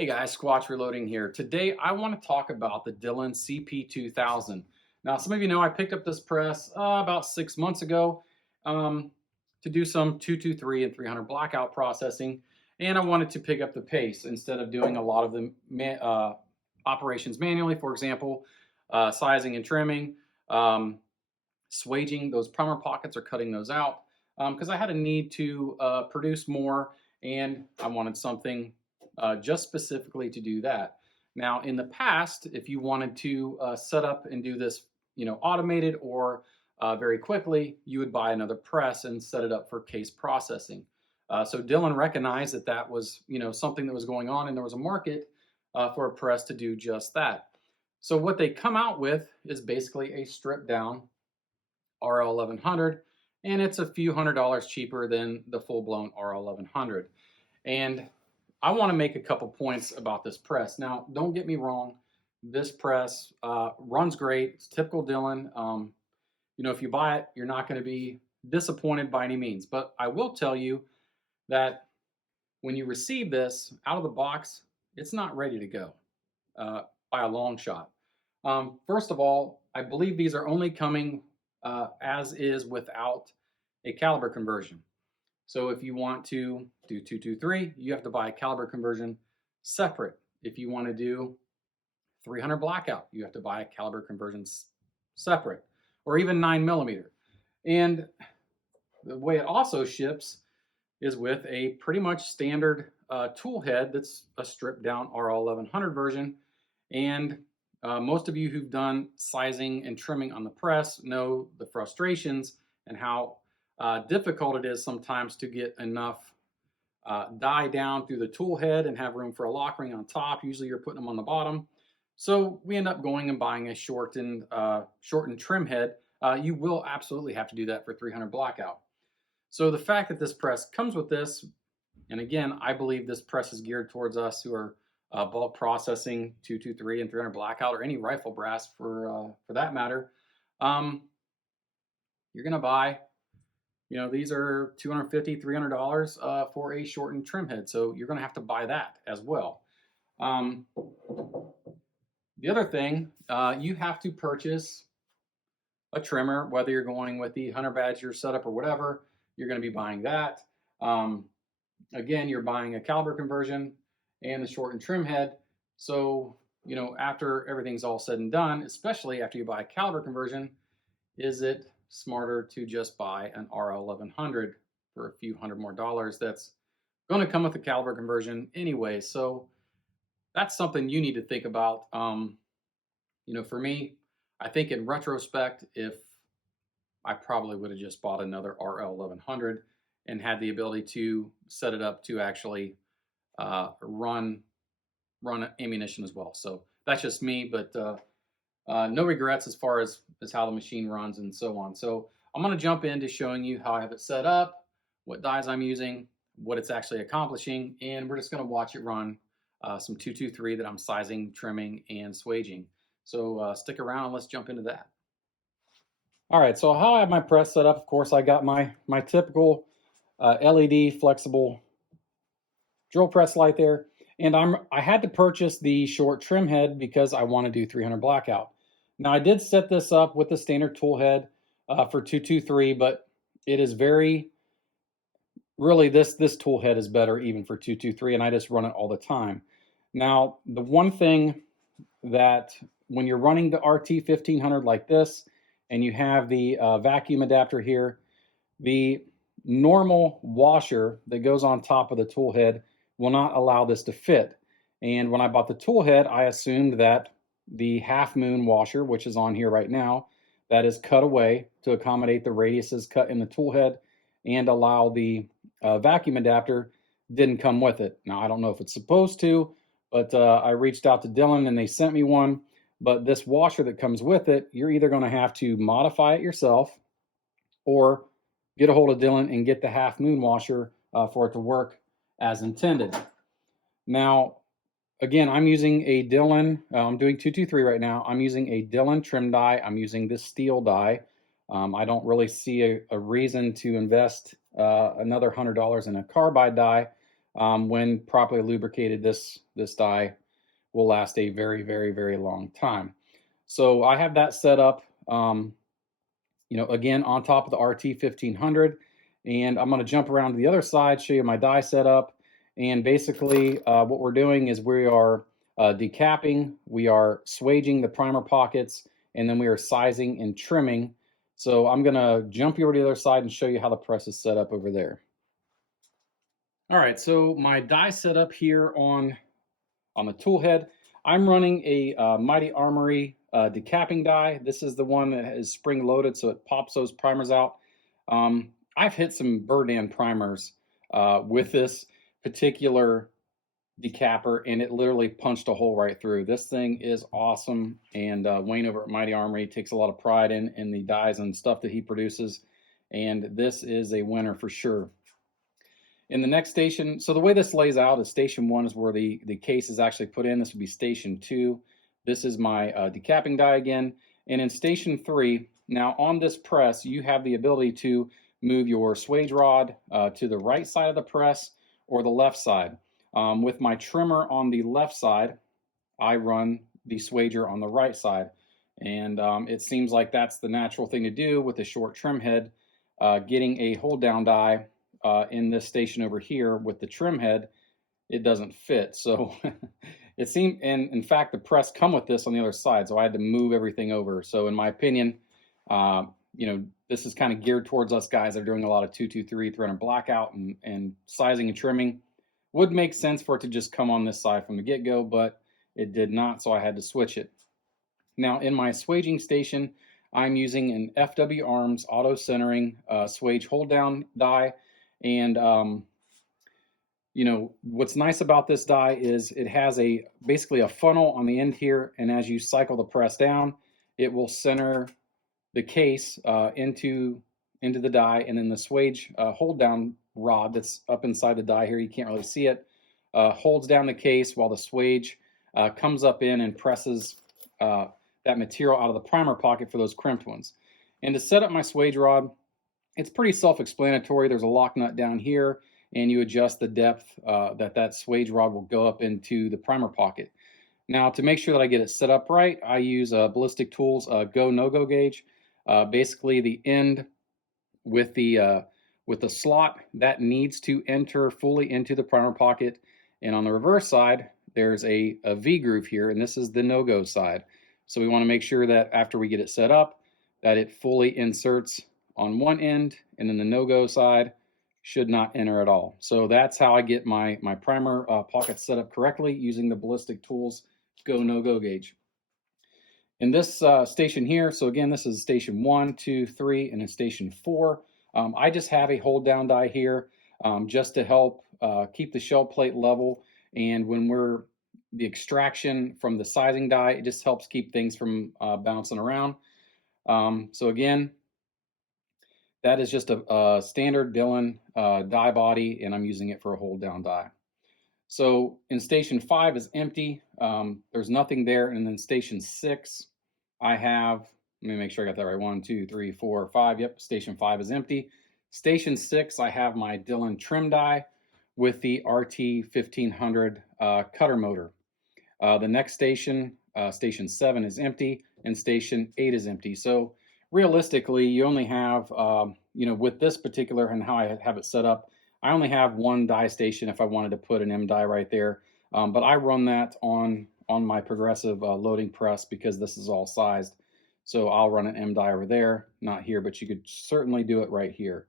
Hey guys, Squatch Reloading here. Today I want to talk about the Dillon CP2000. Now some of you know I picked up this press about 6 months ago to do some 223 and 300 blackout processing, and I wanted to pick up the pace instead of doing a lot of the operations manually. For example, sizing and trimming, swaging those primer pockets or cutting those out because I had a need to produce more, and I wanted something just specifically to do that. Now, in the past, if you wanted to set up and do this, automated or very quickly, you would buy another press and set it up for case processing. So Dillon recognized that that was, something that was going on, and there was a market for a press to do just that. So what they come out with is basically a stripped down RL1100, and it's a few $100s cheaper than the full-blown RL1100. And I want to make a couple points about this press. Now, don't get me wrong, this press runs great. It's typical Dillon. If you buy it, you're not going to be disappointed by any means. But I will tell you that when you receive this out of the box, it's not ready to go by a long shot. First of all, I believe these are only coming as is without a caliber conversion. So if you want to do 223, you have to buy a caliber conversion separate. If you want to do 300 blackout, you have to buy a caliber conversion separate, or even 9mm. And the way it also ships is with a pretty much standard tool head that's a stripped down RL1100 version. And most of you who've done sizing and trimming on the press know the frustrations and how difficult it is sometimes to get enough die down through the tool head and have room for a lock ring on top. Usually you're putting them on the bottom. So we end up going and buying a shortened trim head. You will absolutely have to do that for 300 blackout. So the fact that this press comes with this, and again, I believe this press is geared towards us who are bulk processing 223 and 300 blackout, or any rifle brass for that matter. You're going to buy, these are $250, $300 for a shortened trim head. So you're going to have to buy that as well. The other thing, you have to purchase a trimmer, whether you're going with the Hunter Badger setup or whatever, you're going to be buying that. Again, you're buying a caliber conversion and the shortened trim head. So, after everything's all said and done, especially after you buy a caliber conversion, is it smarter to just buy an RL1100 for a few $100 more? That's going to come with a caliber conversion anyway. So that's something you need to think about. For me, I think in retrospect, if I probably would have just bought another RL1100 and had the ability to set it up to actually run ammunition as well. So that's just me, but no regrets as far as how the machine runs and so on. So I'm going to jump into showing you how I have it set up, what dies I'm using, what it's actually accomplishing, and we're just going to watch it run some 223 that I'm sizing, trimming, and swaging. So stick around and let's jump into that. All right, so how I have my press set up, of course, I got my typical LED flexible drill press light there. And I had to purchase the short trim head because I want to do 300 blackout. Now I did set this up with the standard tool head for 223, but it is really this tool head is better even for 223, and I just run it all the time. Now the one thing that when you're running the RT1500 like this, and you have the vacuum adapter here, the normal washer that goes on top of the tool head will not allow this to fit. And when I bought the tool head, I assumed that the half moon washer, which is on here right now, that is cut away to accommodate the radiuses cut in the tool head and allow the vacuum adapter, didn't come with it. Now, I don't know if it's supposed to, but I reached out to Dillon and they sent me one. But this washer that comes with it, you're either going to have to modify it yourself or get a hold of Dillon and get the half moon washer for it to work as intended. Now, again, I'm using a Dillon, I'm doing 223 right now. I'm using a Dillon trim die. I'm using this steel die. I don't really see a reason to invest another $100 in a carbide die When properly lubricated, this die will last a very, very, very long time. So I have that set up, again, on top of the RT1500. And I'm going to jump around to the other side, show you my die setup. And basically what we're doing is we are decapping, we are swaging the primer pockets, and then we are sizing and trimming. So I'm going to jump you over to the other side and show you how the press is set up over there. All right, so my die setup here on the tool head, I'm running a Mighty Armory decapping die. This is the one that is spring loaded, so it pops those primers out. I've hit some Burdan primers with this particular decapper, and it literally punched a hole right through. This thing is awesome, and Wayne over at Mighty Armory takes a lot of pride in the dies and stuff that he produces, and this is a winner for sure. In the next station, so the way this lays out is station 1 is where the case is actually put in. This would be station 2. This is my decapping die again. And in station 3, now on this press, you have the ability to move your swage rod to the right side of the press or the left side. With my trimmer on the left side, I run the swager on the right side. And it seems like that's the natural thing to do with a short trim head. Getting a hold down die in this station over here with the trim head, it doesn't fit. So it seemed, and in fact, the press come with this on the other side, so I had to move everything over. So in my opinion, this is kind of geared towards us guys that are doing a lot of 223 thread and blackout and sizing and trimming. Would make sense for it to just come on this side from the get-go, but it did not, so I had to switch it. Now in my swaging station, I'm using an FW Arms auto centering swage hold down die. And what's nice about this die is it has basically a funnel on the end here, and as you cycle the press down, it will center the case into the die, and then the swage hold down rod that's up inside the die here, you can't really see it, holds down the case while the swage comes up in and presses that material out of the primer pocket for those crimped ones. And to set up my swage rod, it's pretty self-explanatory. There's a lock nut down here, and you adjust the depth that swage rod will go up into the primer pocket. Now, to make sure that I get it set up right, I use Ballistic Tools go no-go gauge. Basically, the end with the slot that needs to enter fully into the primer pocket, and on the reverse side, there's a V groove here, and this is the no-go side. So we want to make sure that after we get it set up, that it fully inserts on one end, and then the no-go side should not enter at all. So that's how I get my primer pocket set up correctly using the Ballistic Tools go no-go gauge. In this station here, so again, this is station 1, 2, 3, and in station 4, I just have a hold down die here just to help keep the shell plate level, and when the extraction from the sizing die, it just helps keep things from bouncing around. So again, that is just a standard Dillon die body, and I'm using it for a hold down die. So in station 5 is empty. There's nothing there. And then station 6, I have, let me make sure I got that right. 1, 2, 3, 4, 5. Yep, station 5 is empty. Station 6, I have my Dillon trim die with the RT1500 cutter motor. The next station, station 7 is empty, and station 8 is empty. So realistically, you only have, with this particular and how I have it set up, I only have one die station if I wanted to put an M die right there. But I run that on my progressive loading press because this is all sized. So I'll run an M die over there, not here, but you could certainly do it right here.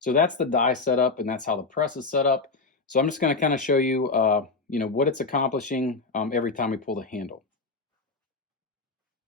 So that's the die setup, and that's how the press is set up. So I'm just going to kind of show you, what it's accomplishing every time we pull the handle.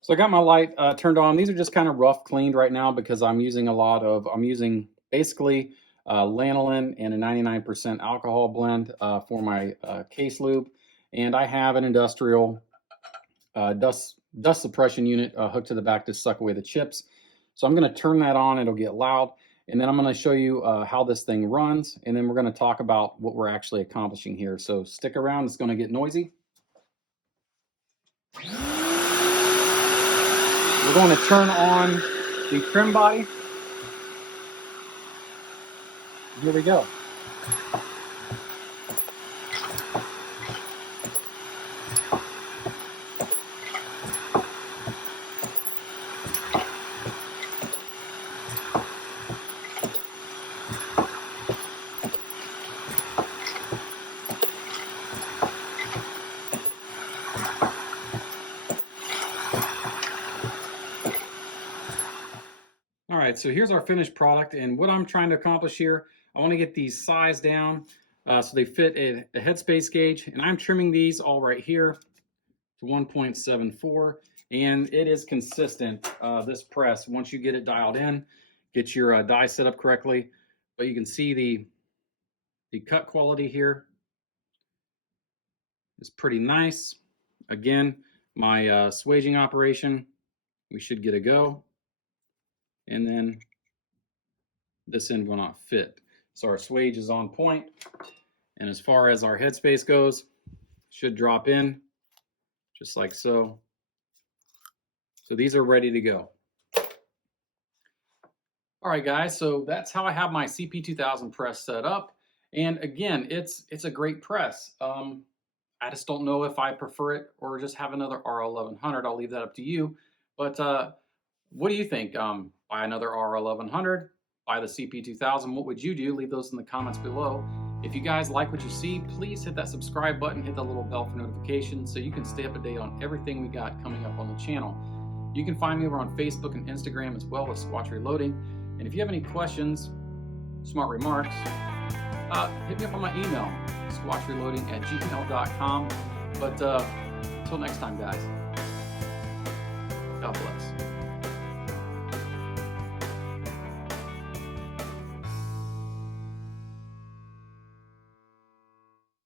So I got my light turned on. These are just kind of rough cleaned right now because I'm using basically lanolin and a 99% alcohol blend for my case lube. And I have an industrial dust suppression unit hooked to the back to suck away the chips. So I'm going to turn that on. It'll get loud. And then I'm going to show you how this thing runs. And then we're going to talk about what we're actually accomplishing here. So stick around. It's going to get noisy. We're going to turn on the trim body. Here we go. right, so here's our finished product, and what I'm trying to accomplish here, I want to get these sized down so they fit a headspace gauge, and I'm trimming these all right here to 1.74, and it is consistent, this press, once you get it dialed in, get your die set up correctly. But you can see the cut quality here is pretty nice. Again, my swaging operation, we should get a go. And then this end will not fit. So our swage is on point. And as far as our headspace goes, should drop in just like so. So these are ready to go. All right, guys, so that's how I have my CP2000 press set up. And again, it's a great press. I just don't know if I prefer it or just have another RL1100. I'll leave that up to you. But what do you think? Buy another RL1100, buy the CP2000. What would you do? Leave those in the comments below. If you guys like what you see, please hit that subscribe button, hit that little bell for notifications so you can stay up to date on everything we got coming up on the channel. You can find me over on Facebook and Instagram as well as Squatch Reloading. And if you have any questions, smart remarks, hit me up on my email, squatchreloading@gmail.com. But until next time, guys, God bless.